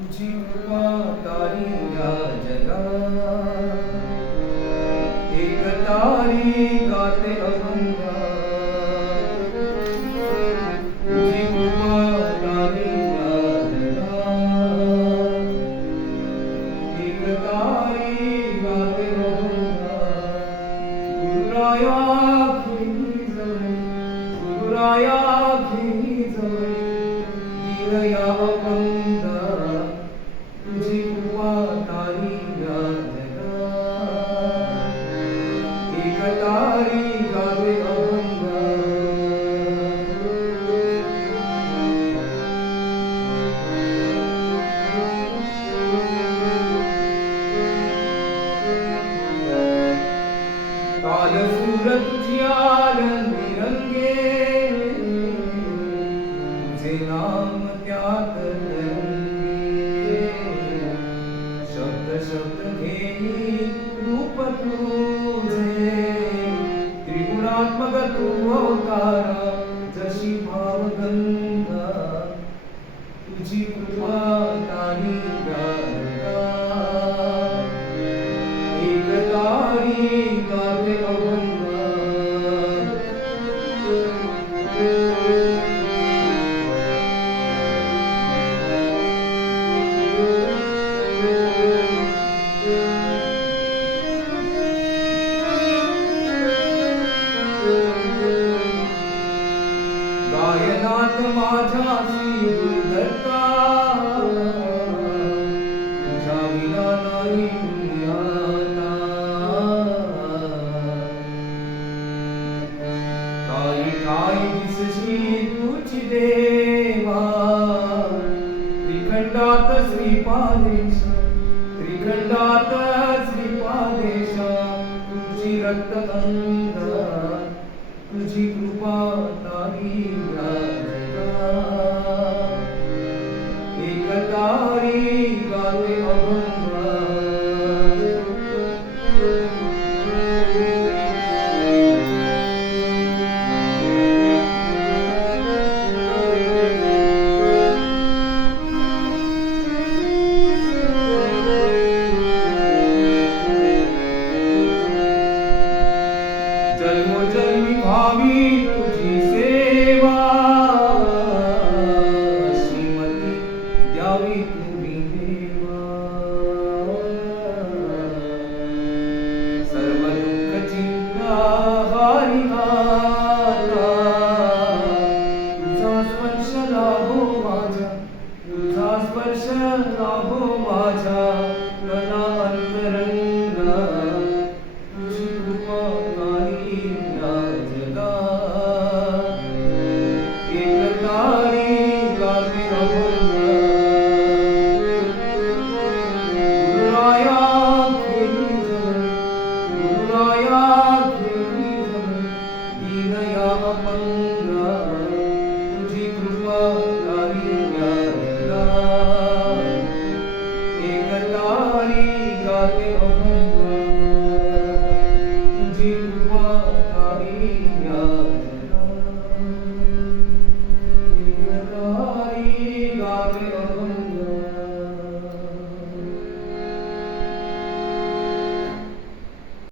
तुझी कृपा तारी या जगात, एक तारी गाते अभंगा. तुझी कृपा तारी या जगात, एक तारी गाते अभंगा. गुरुराया घेई जवळ, गुरुराया घेई जवळ, दीनया अभंगा. तुझी कृपा तारी या जगात, एक तारी गावे अभंगा. काल सूर तुझ्याल निरंगे, तुझे नाम त्यात तरंगे. शब्द शब्द घेई रूप तुझे, त्रिगुणात्मक तू अवतारा जशी भावगंगा. तुझी कृपा तारी या जगात, एक तारी गाते अभंगा. गायनात माझ्या श्री गुरुदत्ता, तुझ्या विना नाही दुनियाता. काही काही दिसशी तुझी देवा, त्रिखंडात श्रीपादेश, त्रिखंडात श्रीपादेश. तुझी रक्तगंगा, तुझी कृपा तारी या जगात, एक तारी गाते अभंगा. जन्मोजन्मी भावी तुझी सेवा, श्रीमती द्यावी तुम्ही देवा. सर्व दुःख चिंता हारी आता, तुझा स्पर्श लाभो माझ्या, तुझा स्पर्श लाभो माझ्या मना अंतरंगा. तुझी कृपा तारी या जगात, एक तारी गाते अभंगा. गुरुराया घेई जवळ, गुरुराया घेई जवळ, दीनया अभंगा. तुझी कृपा तारी या जगात, एक तारी गाते अभंगा. तुझी कृपा तारी या